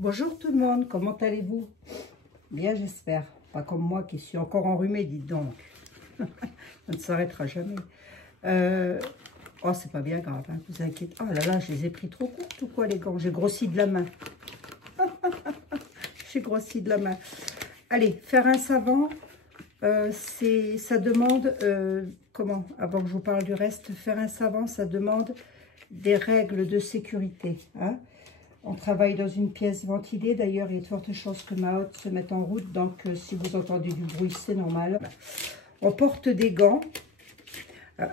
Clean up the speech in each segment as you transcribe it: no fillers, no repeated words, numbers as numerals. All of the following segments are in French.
Bonjour tout le monde, comment allez-vous? Bien, j'espère. Pas comme moi qui suis encore enrhumée, dites donc. Ça ne s'arrêtera jamais. Oh, c'est pas bien grave, hein, vous inquiétez. Oh là là, je les ai pris trop courtes ou quoi les gants? J'ai grossi de la main. J'ai grossi de la main. Allez, faire un savon, ça demande, comment, avant que je vous parle du reste, faire un savon, ça demande des règles de sécurité, hein. On travaille dans une pièce ventilée. D'ailleurs, il y a de fortes chances que ma hotte se mette en route. Donc, si vous entendez du bruit, c'est normal. On porte des gants.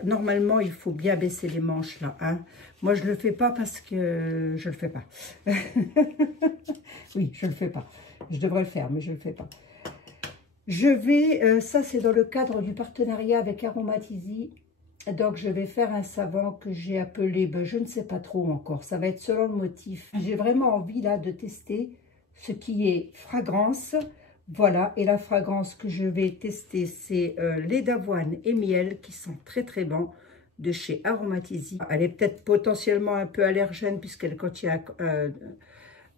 Normalement, il faut bien baisser les manches, là. Hein. Moi, je ne le fais pas parce que je ne le fais pas. Oui, je ne le fais pas. Je devrais le faire, mais je ne le fais pas. Je vais... ça, c'est dans le cadre du partenariat avec Aromatisi. Donc, je vais faire un savon que j'ai appelé, ben, je ne sais pas trop encore, ça va être selon le motif. J'ai vraiment envie là de tester ce qui est fragrance. Voilà, et la fragrance que je vais tester, c'est lait d'avoine et miel qui sont très très bons de chez Aromatisi. Elle est peut-être potentiellement un peu allergène puisqu'elle contient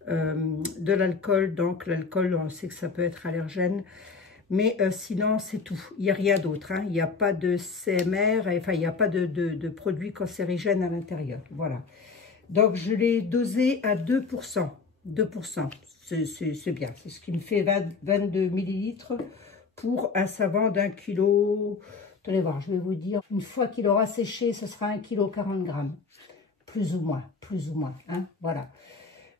de l'alcool. Donc, l'alcool, on sait que ça peut être allergène. Mais sinon, c'est tout. Il n'y a rien d'autre. Hein. Il n'y a pas de CMR, enfin, il n'y a pas de produits cancérigènes à l'intérieur. Voilà. Donc, je l'ai dosé à 2%. 2%, c'est bien. C'est ce qui me fait 22 millilitres pour un savon d'1 kilo. Attendez voir, je vais vous dire. Une fois qu'il aura séché, ce sera 1 kg 40 grammes. Plus ou moins, plus ou moins. Hein. Voilà.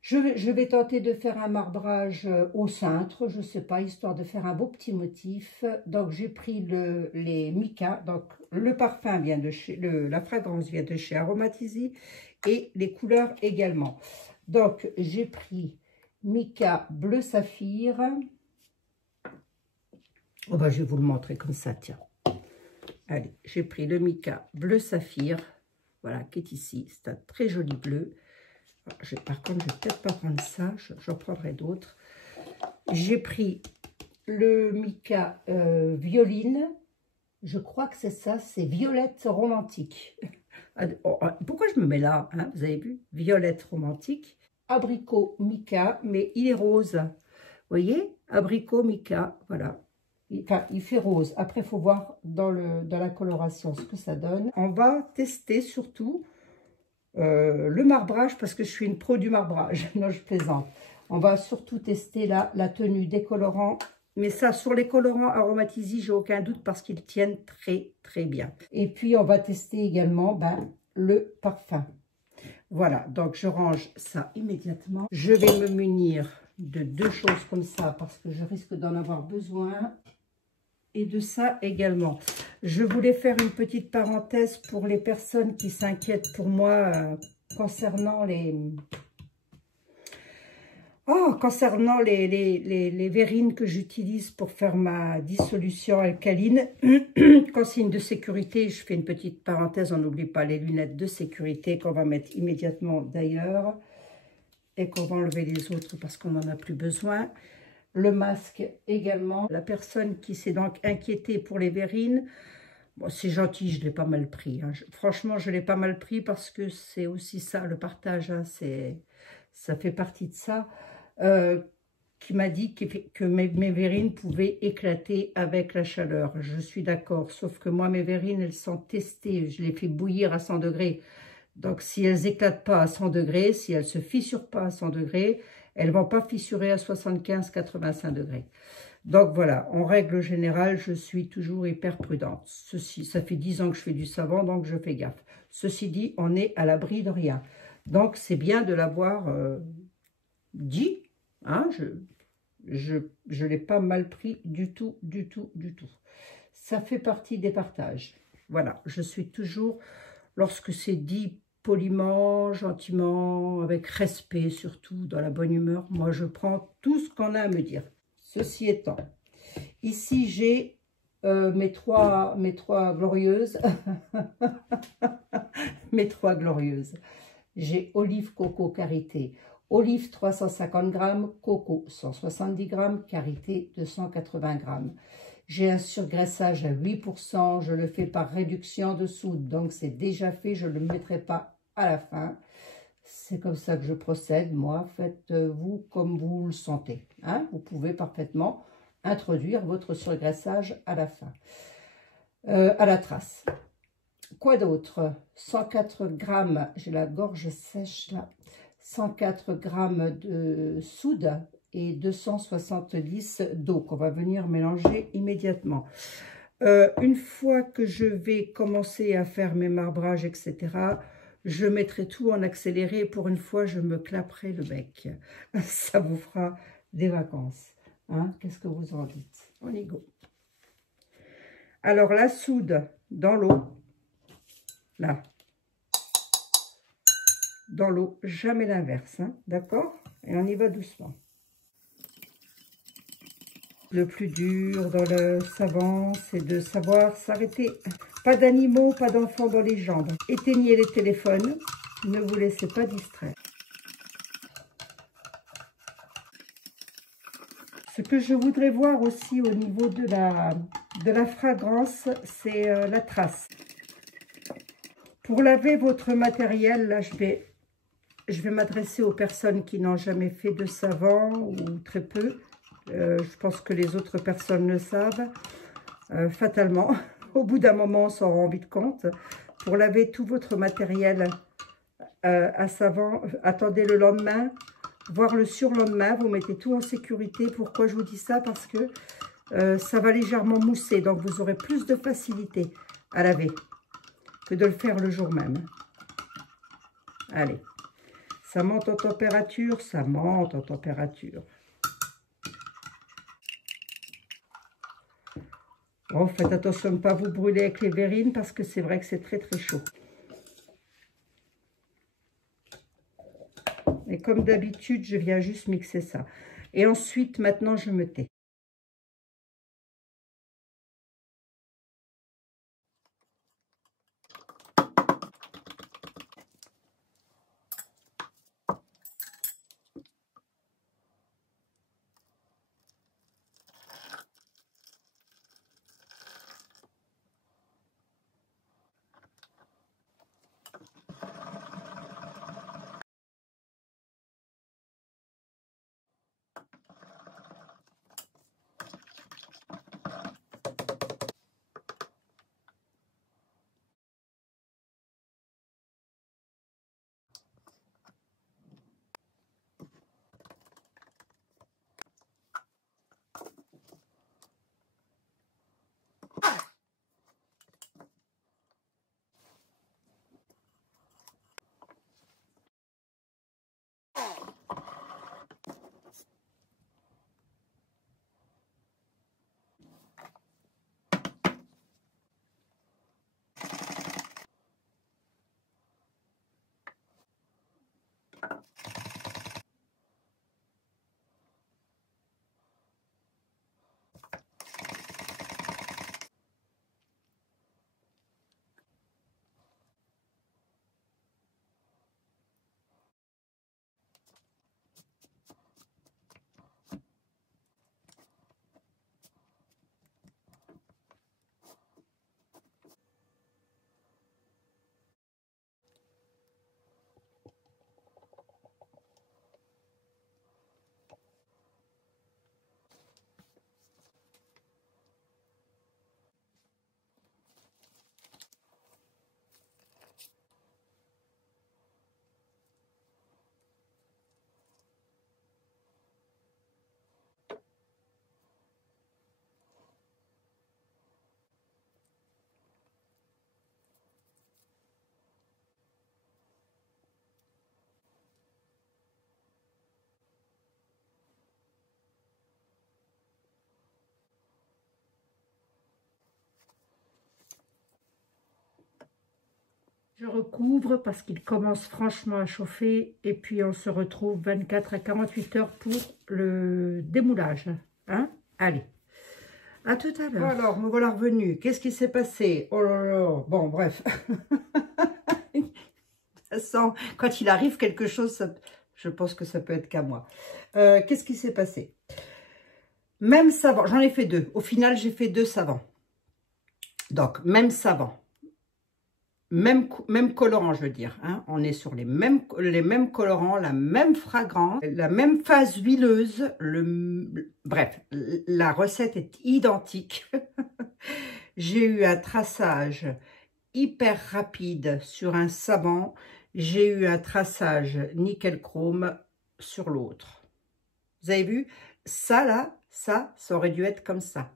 Je vais tenter de faire un marbrage au cintre, je ne sais pas, histoire de faire un beau petit motif. Donc, j'ai pris les mica. Donc, le parfum vient de chez... la fragrance vient de chez Aromatisi et les couleurs également. Donc, j'ai pris mica bleu saphir. Oh ben, je vais vous le montrer comme ça, tiens. Allez, j'ai pris le mica bleu saphir, voilà, qui est ici. C'est un très joli bleu. Par contre, je ne vais peut-être pas prendre ça, j'en prendrai d'autres. J'ai pris le mica violine, je crois que c'est ça, c'est violette romantique. Pourquoi je me mets là, hein, vous avez vu? Violette romantique. Abricot mica, mais il est rose. Vous voyez? Abricot mica, voilà. Enfin, il fait rose. Après, il faut voir dans la coloration ce que ça donne. On va tester surtout... le marbrage, parce que je suis une pro du marbrage. Non, je plaisante. On va surtout tester la tenue des colorants. Mais ça, sur les colorants Aromatisi, j'ai aucun doute parce qu'ils tiennent très, très bien. Et puis, on va tester également le parfum. Voilà, donc je range ça immédiatement. Je vais me munir de deux choses comme ça parce que je risque d'en avoir besoin. Et de ça également. Je voulais faire une petite parenthèse pour les personnes qui s'inquiètent pour moi concernant les verrines que j'utilise pour faire ma dissolution alcaline. Consigne de sécurité, je fais une petite parenthèse, on n'oublie pas les lunettes de sécurité qu'on va mettre immédiatement d'ailleurs et qu'on va enlever les autres parce qu'on n'en a plus besoin. Le masque également. La personne qui s'est donc inquiétée pour les verrines, bon, c'est gentil, je l'ai pas mal pris. Hein. Franchement, je l'ai pas mal pris parce que c'est aussi ça, le partage. Hein, ça fait partie de ça. Qui m'a dit que mes verrines pouvaient éclater avec la chaleur. Je suis d'accord, sauf que moi, mes verrines, elles sont testées. Je les fais bouillir à 100 degrés. Donc, si elles n'éclatent pas à 100 degrés, si elles ne se fissurent pas à 100 degrés, elles ne vont pas fissurer à 75-85 degrés. Donc voilà, en règle générale, je suis toujours hyper prudente. Ça fait 10 ans que je fais du savon, donc je fais gaffe. Ceci dit, on est à l'abri de rien. Donc c'est bien de l'avoir dit. Hein, je l'ai pas mal pris du tout, du tout, du tout. Ça fait partie des partages. Voilà, je suis toujours, lorsque c'est dit poliment, gentiment, avec respect surtout, dans la bonne humeur. Moi, je prends tout ce qu'on a à me dire. Ceci étant, ici, j'ai mes trois glorieuses. Mes trois glorieuses. J'ai olive, coco, karité. Olive 350 grammes, coco 170 grammes, karité 280 grammes. J'ai un surgraissage à 8%, je le fais par réduction de soude, donc c'est déjà fait, je ne le mettrai pas à la fin. C'est comme ça que je procède, moi. Faites-vous comme vous le sentez. Hein. Vous pouvez parfaitement introduire votre surgraissage à la fin, à la trace. Quoi d'autre? 104 grammes, j'ai la gorge sèche là, 104 grammes de soude et 270 d'eau qu'on va venir mélanger immédiatement. Une fois que je vais commencer à faire mes marbrages, etc., je mettrai tout en accéléré. Pour une fois, je me claperai le bec. Ça vous fera des vacances. Hein? Qu'est-ce que vous en dites? On y go. Alors, la soude dans l'eau, là, dans l'eau, jamais l'inverse, hein? D'accord? Et on y va doucement. Le plus dur dans le savon, c'est de savoir s'arrêter. Pas d'animaux, pas d'enfants dans les jambes. Éteignez les téléphones, ne vous laissez pas distraire. Ce que je voudrais voir aussi au niveau de la fragrance, c'est la trace. Pour laver votre matériel, là, je vais m'adresser aux personnes qui n'ont jamais fait de savon ou très peu. Je pense que les autres personnes le savent. Fatalement, au bout d'un moment, on s'en rend vite compte. Pour laver tout votre matériel à savon, attendez le lendemain, voire le surlendemain, vous mettez tout en sécurité. Pourquoi je vous dis ça? Parce que ça va légèrement mousser, donc vous aurez plus de facilité à laver que de le faire le jour même. Allez, ça monte en température, ça monte en température. Bon, faites attention de ne pas vous brûler avec les verrines parce que c'est vrai que c'est très très chaud. Et comme d'habitude, je viens juste mixer ça. Et ensuite, maintenant, je me tais. Je recouvre parce qu'il commence franchement à chauffer et puis on se retrouve 24 à 48 heures pour le démoulage. Hein? Allez, à tout à l'heure. Alors, me voilà revenu. Qu'est-ce qui s'est passé? Oh là là, bon, bref. De toute façon, quand il arrive quelque chose, ça, je pense que ça peut être qu'à moi. Qu'est-ce qui s'est passé? Même savon, j'en ai fait deux. Au final, j'ai fait 2 savons. Donc, même savon. même colorant, je veux dire. Hein. On est sur les mêmes colorants, la même fragrance, la même phase huileuse. Bref, la recette est identique. J'ai eu un traçage hyper rapide sur un savon. J'ai eu un traçage nickel chrome sur l'autre. Vous avez vu? Ça, là, ça aurait dû être comme ça.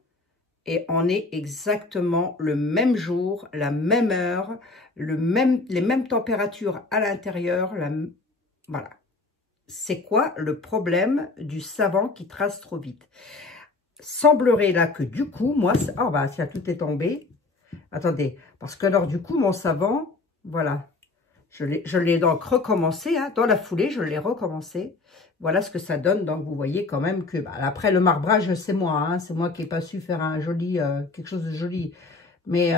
Et on est exactement le même jour, la même heure, les mêmes températures à l'intérieur. Voilà. C'est quoi le problème du savon qui trace trop vite? Semblerait là que du coup, moi... Oh, bah, tiens, tout est tombé. Attendez, parce que alors du coup, mon savon, voilà. Je l'ai donc recommencé, hein, dans la foulée, je l'ai recommencé. Voilà ce que ça donne. Donc, vous voyez quand même que... Bah, après, le marbrage, c'est moi. Hein, c'est moi qui n'ai pas su faire un joli, quelque chose de joli. Mais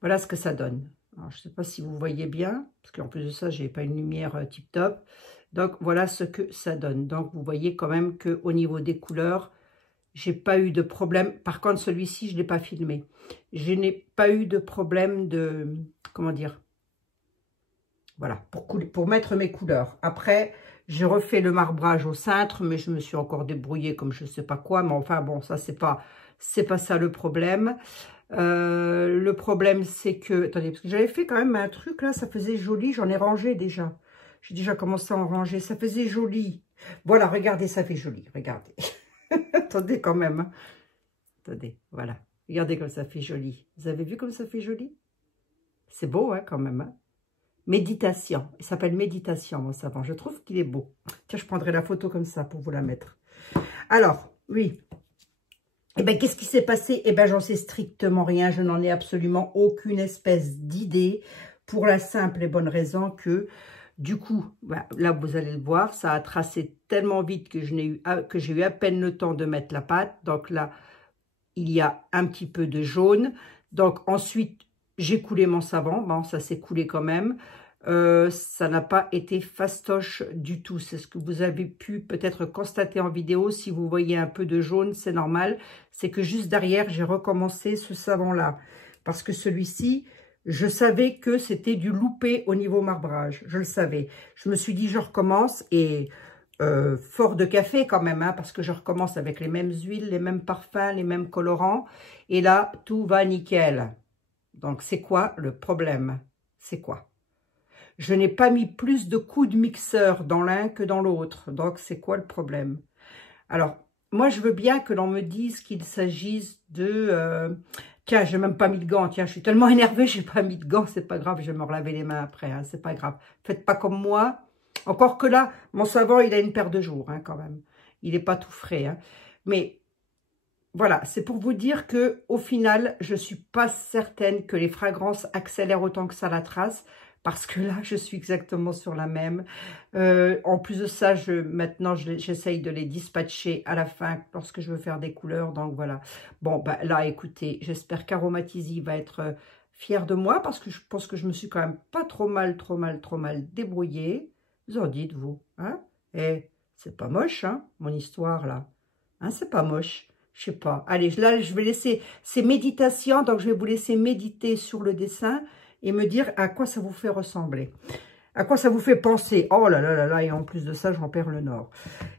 voilà ce que ça donne. Alors, je ne sais pas si vous voyez bien. Parce qu'en plus de ça, je n'ai pas une lumière tip-top. Donc, voilà ce que ça donne. Donc, vous voyez quand même qu'au niveau des couleurs, j'ai pas eu de problème. Par contre, celui-ci, je ne l'ai pas filmé. Je n'ai pas eu de problème de... Comment dire? Voilà, pour mettre mes couleurs. Après, j'ai refait le marbrage au cintre, mais je me suis encore débrouillée comme je ne sais pas quoi. Mais enfin, bon, ça, c'est pas ça le problème. Le problème, c'est que... Attendez, parce que j'avais fait quand même un truc, là, ça faisait joli. J'en ai rangé déjà. J'ai déjà commencé à en ranger. Ça faisait joli. Voilà, regardez, ça fait joli. Regardez. Attendez quand même. Hein. Attendez, voilà. Regardez comme ça fait joli. Vous avez vu comme ça fait joli? C'est beau, hein, quand même. Hein. Méditation. Il s'appelle Méditation, mon savon. Je trouve qu'il est beau. Tiens, je prendrai la photo comme ça pour vous la mettre. Alors, oui. Eh bien, qu'est-ce qui s'est passé? Eh bien, j'en sais strictement rien. Je n'en ai absolument aucune espèce d'idée pour la simple et bonne raison que, du coup, bah, là, vous allez le voir, ça a tracé tellement vite que j'ai eu à peine le temps de mettre la pâte. Donc là, il y a un petit peu de jaune. Donc, ensuite, j'ai coulé mon savon. Bon, ça s'est coulé quand même. Ça n'a pas été fastoche du tout. C'est ce que vous avez pu peut-être constater en vidéo. Si vous voyez un peu de jaune, c'est normal. C'est que juste derrière, j'ai recommencé ce savon-là. Parce que celui-ci, je savais que c'était du loupé au niveau marbrage. Je le savais. Je me suis dit, je recommence et... fort de café quand même, hein, parce que je recommence avec les mêmes huiles, les mêmes parfums, les mêmes colorants. Et là, tout va nickel. Donc, c'est quoi le problème? C'est quoi? Je n'ai pas mis plus de coups de mixeur dans l'un que dans l'autre. Donc, c'est quoi le problème? Alors, moi, je veux bien que l'on me dise qu'il s'agisse de... Tiens, je n'ai même pas mis de gants. Tiens, je suis tellement énervée, je n'ai pas mis de gants. C'est pas grave, je vais me relaver les mains après. Hein, c'est pas grave. Faites pas comme moi. Encore que là, mon savon, il a une paire de jours, hein, quand même. Il n'est pas tout frais. Hein. Mais voilà, c'est pour vous dire que au final, je ne suis pas certaine que les fragrances accélèrent autant que ça la trace. Parce que là, je suis exactement sur la même. En plus de ça, maintenant, j'essaye de les dispatcher à la fin lorsque je veux faire des couleurs. Donc, voilà. Bon, bah, là, écoutez, j'espère qu'Aromatizzy va être fier de moi. Parce que je pense que je me suis quand même pas trop mal débrouillée. Vous en dites, vous. Hein? Et c'est pas moche, hein, mon histoire, là. Hein, c'est pas moche. Je sais pas. Allez, là, je vais laisser... C'est méditation, donc je vais vous laisser méditer sur le dessin et me dire à quoi ça vous fait ressembler. À quoi ça vous fait penser. Oh là là là là, et en plus de ça, j'en perds le nord.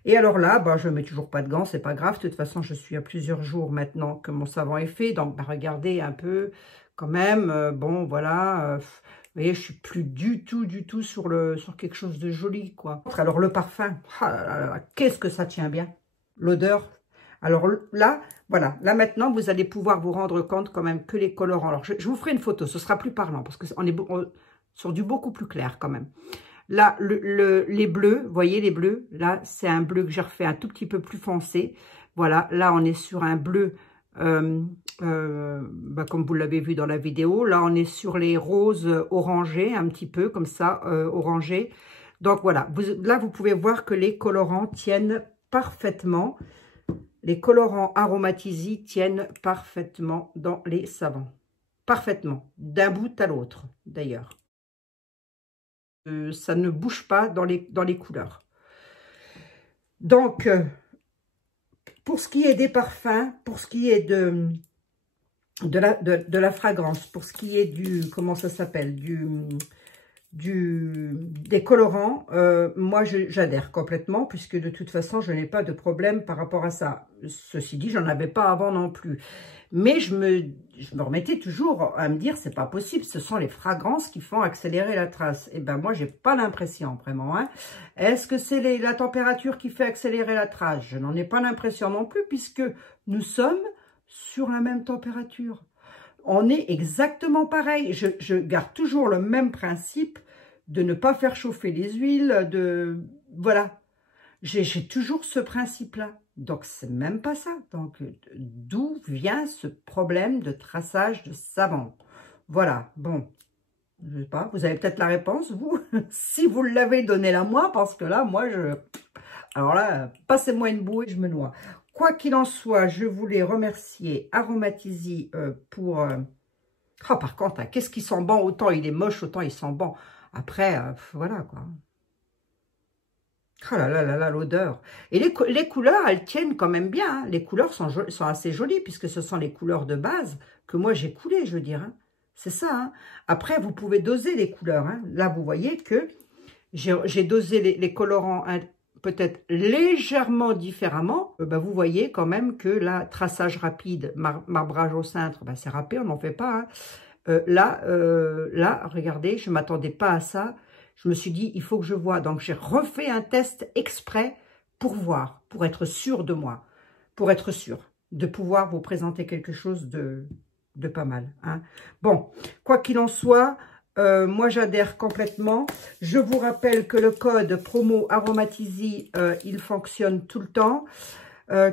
Et alors là, bah, je ne mets toujours pas de gants, c'est pas grave. De toute façon, je suis à plusieurs jours maintenant que mon savon est fait. Donc, bah, regardez un peu quand même. Bon, voilà. Vous voyez, je suis plus du tout sur quelque chose de joli, quoi. Alors, le parfum, oh là là là, qu'est-ce que ça tient bien. L'odeur. Alors là, voilà, là maintenant, vous allez pouvoir vous rendre compte quand même que les colorants... Alors, je vous ferai une photo, ce sera plus parlant, parce qu'on est sur du beaucoup plus clair quand même. Là, les bleus, vous voyez les bleus, là, c'est un bleu que j'ai refait un tout petit peu plus foncé. Voilà, là, on est sur un bleu, bah, comme vous l'avez vu dans la vidéo. Là, on est sur les roses orangés, un petit peu, comme ça, orangés. Donc, voilà, là, vous pouvez voir que les colorants tiennent parfaitement. Les colorants Aromatizzy tiennent parfaitement dans les savons. Parfaitement. D'un bout à l'autre, d'ailleurs. Ça ne bouge pas dans les couleurs. Donc, pour ce qui est des parfums, pour ce qui est de la fragrance. Pour ce qui est du, comment ça s'appelle, des colorants, moi j'adhère complètement, puisque de toute façon je n'ai pas de problème par rapport à ça. Ceci dit, j'en avais pas avant non plus, mais je me remettais toujours à me dire c'est pas possible, ce sont les fragrances qui font accélérer la trace. Et ben moi j'ai pas l'impression vraiment, hein. Est-ce que c'est la température qui fait accélérer la trace? Je n'en ai pas l'impression non plus, puisque nous sommes sur la même température. On est exactement pareil. Je garde toujours le même principe de ne pas faire chauffer les huiles, voilà. J'ai toujours ce principe-là. Donc, c'est même pas ça. Donc, d'où vient ce problème de traçage de savon? Voilà, bon, je sais pas, vous avez peut-être la réponse, vous. Si vous l'avez, donnez-la moi, parce que là, moi, alors là, passez-moi une bouée, je me noie. Quoi qu'il en soit, je voulais remercier Aromatisi pour... Oh, par contre, hein, qu'est-ce qui sent bon? Autant il est moche, autant il sent bon. Après, voilà quoi. Oh là là là là, l'odeur. Et les couleurs, elles tiennent quand même bien. Hein. Les couleurs sont assez jolies, puisque ce sont les couleurs de base que moi j'ai coulées, je veux dire. Hein. C'est ça. Hein. Après, vous pouvez doser les couleurs. Hein. Là, vous voyez que j'ai dosé les colorants peut-être légèrement différemment. Vous voyez quand même que là, traçage rapide, marbrage au cintre, c'est râpé, on n'en fait pas. Hein. Là, regardez, je ne m'attendais pas à ça. Je me suis dit, il faut que je voie. Donc, j'ai refait un test exprès pour voir, pour être sûr de moi, pour être sûr de pouvoir vous présenter quelque chose de pas mal. Hein. Bon, quoi qu'il en soit, moi, j'adhère complètement. Je vous rappelle que le code promo Aromatisi, il fonctionne tout le temps.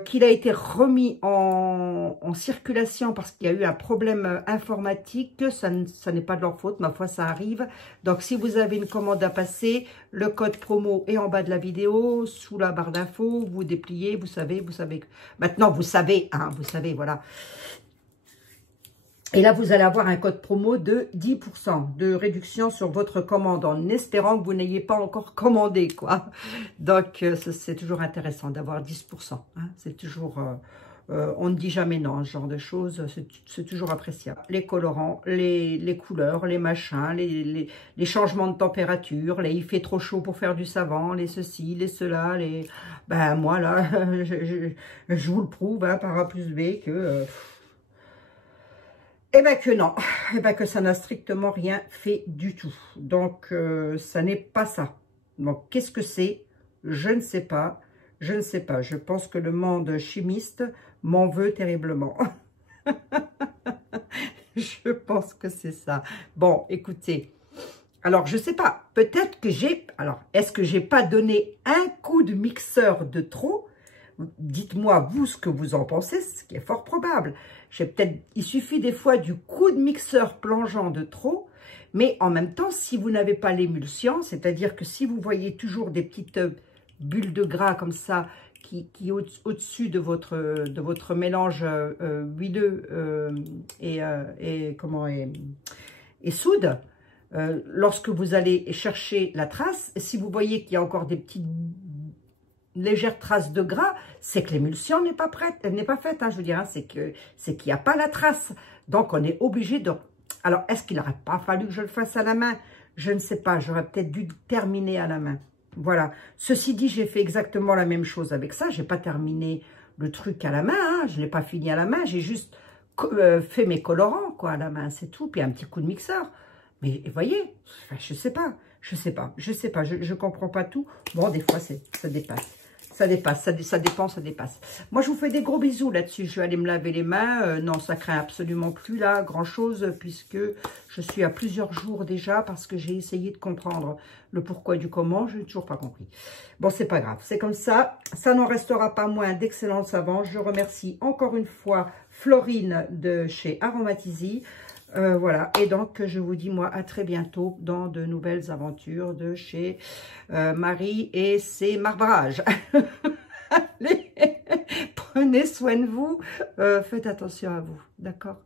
Qu'il a été remis en circulation parce qu'il y a eu un problème informatique. Ça n'est pas de leur faute, ma foi, ça arrive. Donc, si vous avez une commande à passer, le code promo est en bas de la vidéo, sous la barre d'infos. Vous dépliez, vous savez. Maintenant, vous savez, hein, vous savez, voilà. Et là, vous allez avoir un code promo de 10% de réduction sur votre commande, en espérant que vous n'ayez pas encore commandé, quoi. Donc, c'est toujours intéressant d'avoir 10%. Hein. C'est toujours... on ne dit jamais non, ce genre de choses, c'est toujours appréciable. Les colorants, les couleurs, les machins, les changements de température, il fait trop chaud pour faire du savon, les ceci, les cela, Ben, moi, là, je vous le prouve, hein, par A plus B, que... Eh bien que non, eh bien que ça n'a strictement rien fait du tout. Donc, ça n'est pas ça. Donc, qu'est-ce que c'est? Je ne sais pas. Je ne sais pas. Je pense que le monde chimiste m'en veut terriblement. Je pense que c'est ça. Bon, écoutez. Alors, je ne sais pas. Peut-être que j'ai... Alors, est-ce que j'ai pas donné un coup de mixeur de trop? Dites-moi, vous, ce que vous en pensez, ce qui est fort probable. Il suffit des fois du coup de mixeur plongeant de trop, mais en même temps, si vous n'avez pas l'émulsion, c'est-à-dire que si vous voyez toujours des petites bulles de gras comme ça, qui au-dessus de votre mélange huileux et soude, lorsque vous allez chercher la trace, si vous voyez qu'il y a encore des petites légère trace de gras, c'est que l'émulsion n'est pas prête, elle n'est pas faite, hein, je veux dire, hein, c'est qu'il n'y a pas la trace. Donc, on est obligé de... Alors, est-ce qu'il n'aurait pas fallu que je le fasse à la main? Je ne sais pas, j'aurais peut-être dû terminer à la main. Voilà. Ceci dit, j'ai fait exactement la même chose avec ça. Je n'ai pas terminé le truc à la main, hein, je ne l'ai pas fini à la main, j'ai juste fait mes colorants, quoi, à la main, c'est tout, puis un petit coup de mixeur. Mais vous voyez, je ne sais pas, je comprends pas tout. Bon, des fois, ça dépasse. Ça dépend. Moi, je vous fais des gros bisous là-dessus. Je vais aller me laver les mains. Non, ça craint absolument plus là, grand-chose, puisque je suis à plusieurs jours déjà, parce que j'ai essayé de comprendre le pourquoi du comment. Je n'ai toujours pas compris. Bon, c'est pas grave. C'est comme ça. Ça n'en restera pas moins d'excellents savants. Je remercie encore une fois Florine de chez Aromatisi. Voilà, et donc je vous dis moi à très bientôt dans de nouvelles aventures de chez Marie et ses marbrages. Allez, prenez soin de vous, faites attention à vous, d'accord?